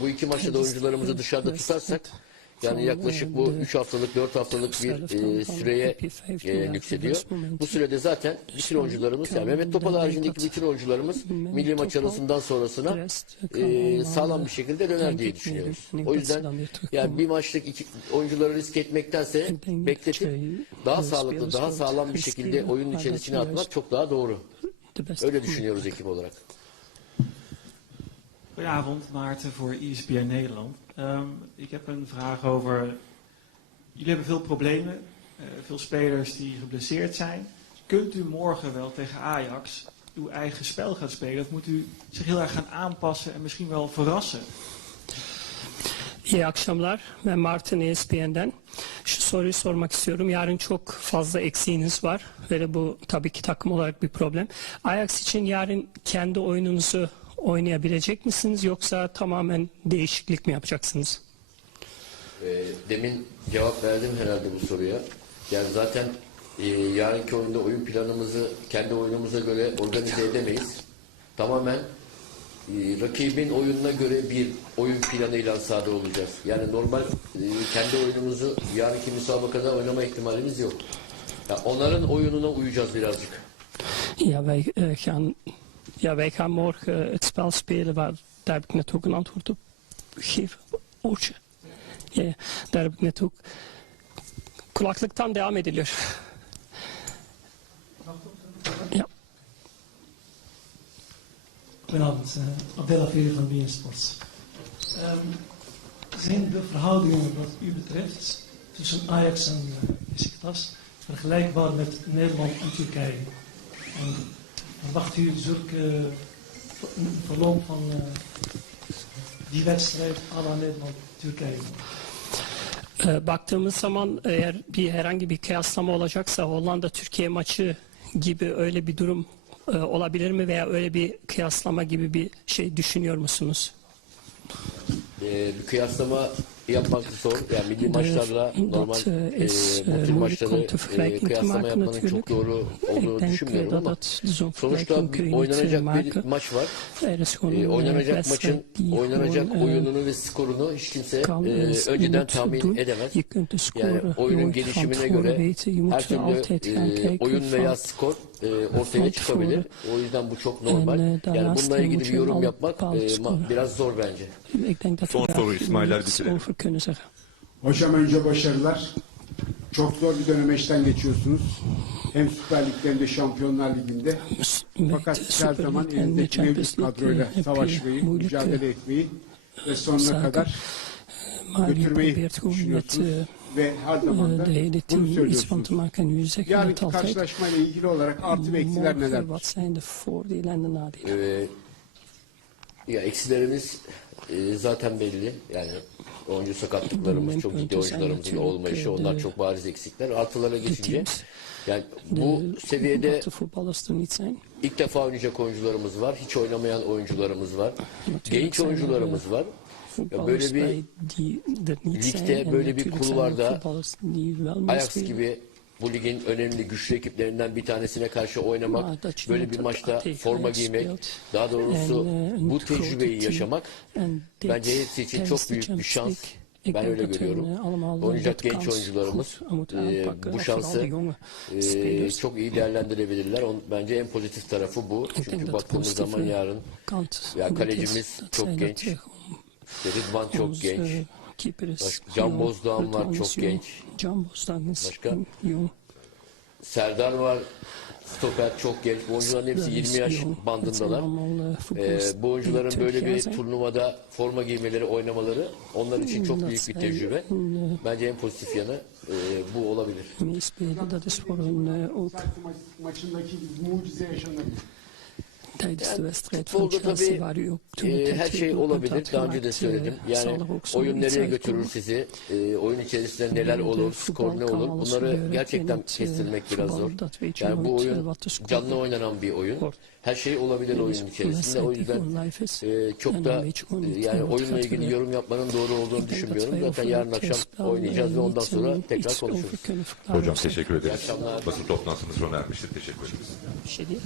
Bu iki maçta da oyuncularımızı dışarıda tutarsak yani yaklaşık bu 3 haftalık 4 haftalık bir e, süreye e, nüksediyor. Bu sürede zaten bütün oyuncularımız yani Mehmet Topal haricindeki bütün oyuncularımız milli maç arasından sonrasına e, sağlam bir şekilde döner diye düşünüyoruz. O yüzden yani bir maçlık iki oyuncuları risk etmektense bekletip daha sağlıklı, daha sağlam bir şekilde oyunun içerisine atmak çok daha doğru. Öyle düşünüyoruz ekip olarak. Goedenavond, Maarten voor E ESPN Nederland. Ehm, ik heb een vraag over. Jullie hebben veel problemen, eh, veel spelers die geblesseerd zijn. Kunt u morgen wel tegen Ajax uw eigen spel gaan spelen? Of moet u zich heel erg gaan aanpassen en misschien wel verrassen? İyi akşamlar. Ben Martin ESPN'den. Şu soruyu sormak istiyorum. Yarın çok fazla eksiğiniz var ve bu tabii ki takım olarak bir problem. Ajax için yarın kendi oyununuzu oynayabilecek misiniz yoksa tamamen değişiklik mi yapacaksınız? E, demin cevap verdim herhalde bu soruya. Yani zaten e, yarınki oyunda oyun planımızı kendi oyunumuza göre organize edemeyiz. Tamamen e, rakibin oyununa göre bir oyun planıyla sahada olacağız. Yani normal e, kendi oyunumuzu yarınki müsabakada oynama ihtimalimiz yok. Ya onların oyununa uyacağız birazcık. Ja, wij eh, gaan, ja, wij gaan morgen het spel spelen. Waar, daar heb ik net ook een antwoord op gegeven. Oortje. Ja, daar heb ik net ook. Kulaklıktan devam ediliyor. Ja. Goedenavond, uh, Abdella Veri van BN Sports. Ehm, zijn de verhoudingen wat u betreft tussen Ajax en uh, vergelijkbaar met Nederland en Turkije? Verwacht u zulke verloop van uh, die wedstrijd à la Nederland-Turkije? Ee, baktığımız zaman eğer bir herhangi bir kıyaslama olacaksa Hollanda Türkiye maçı gibi öyle bir durum e, olabilir mi veya öyle bir kıyaslama gibi bir şey düşünüyor musunuz? E, bir kıyaslama yapmak zor. Yani milli maçlarla normal eh, e, is, bu tür maçları e, kıyaslama yapmanın çok doğru olduğunu denk düşünmüyorum ama sonuçta bir oynanacak bir maç var. E, oynanacak maçın oynanacak oyununu ve skorunu hiç kimse e, önceden tahmin edemez. Yani oyunun gelişimine göre her türlü e, oyun veya skor e, ortaya çıkabilir. O yüzden bu çok normal. Yani bununla ilgili bir yorum yapmak e, biraz zor bence. Ik denk dat we Son daar soru İsmail niets Erbiç'e. over kunnen zeggen. Hocam önce başarılar. Çok zor bir dönemeçten geçiyorsunuz. Hem Süper Lig'de hem de Şampiyonlar Ligi'nde. Fakat siz her Süper zaman Lig en de elinizdeki mevcut Champions League kadroyla hep savaşmayı, moeilijk, mücadele etmeyi ve sonuna zaken. kadar Maar je götürmeyi probeert gewoon met düşünüyorsunuz. eh, Ve her zaman da eh, de hele bunu team iets van söylüyorsunuz. te maken. En jullie zeggen het Yarınki altijd. karşılaşmayla ilgili olarak artı ve eksiler Morgen, neler? wat zijn de voordelen en de nadelen? Ee, ya eksilerimiz e, zaten belli. Yani oyuncu sakatlıklarımız, çok ciddi oyuncularımızın olmayışı, onlar çok bariz eksikler. Artılara geçince yani bu seviyede ilk defa oynayacak oyuncularımız var. Hiç oynamayan oyuncularımız var. Genç oyuncularımız var. Voetballers böyle bir ligde böyle bir kulvarda Ajax gibi bu ligin önemli güçlü ekiplerinden bir tanesine karşı oynamak, böyle bir maçta forma giymek, daha doğrusu eh, bu tecrübeyi yaşamak bence hepsi için çok büyük bir şans. Ben öyle görüyorum. allemaal Oynayacak genç oyuncularımız e, bu şansı e, çok iyi değerlendirebilirler. On- Bence en pozitif tarafı bu. Çünkü baktığımız zaman positieve yarın goed kalecimiz çok genç. Rıdvan çok genç. Keeper is Başka- Can jong, Bozdoğan var, çok jong. genç. Can Bozdoğan is Başka? Serdar var. Stoper çok genç. Bu oyuncuların hepsi Dat is 20 yaş bandındalar. Ee, bu oyuncuların böyle 20 jaar bir turnuvada forma giymeleri, oynamaları onlar için çok büyük bir tecrübe. Bence en pozitif yanı e, bu olabilir. maç, maçındaki mucize yaşanabilir. Yani futbolda tabii e, her şey olabilir. Daha önce de söyledim. Yani oyun nereye götürür sizi, e, oyun içerisinde neler olur, skor ne olur bunları gerçekten kestirmek biraz zor. Yani bu oyun canlı oynanan bir oyun. Her şey olabilir oyun içerisinde. O yüzden e, çok da e, yani oyunla ilgili yorum yapmanın doğru olduğunu düşünmüyorum. Zaten yarın akşam oynayacağız ve ondan sonra tekrar konuşuruz. Hocam teşekkür ederiz. Basın toplantınız sona ermiştir. Teşekkür ederiz. Bir şey değil.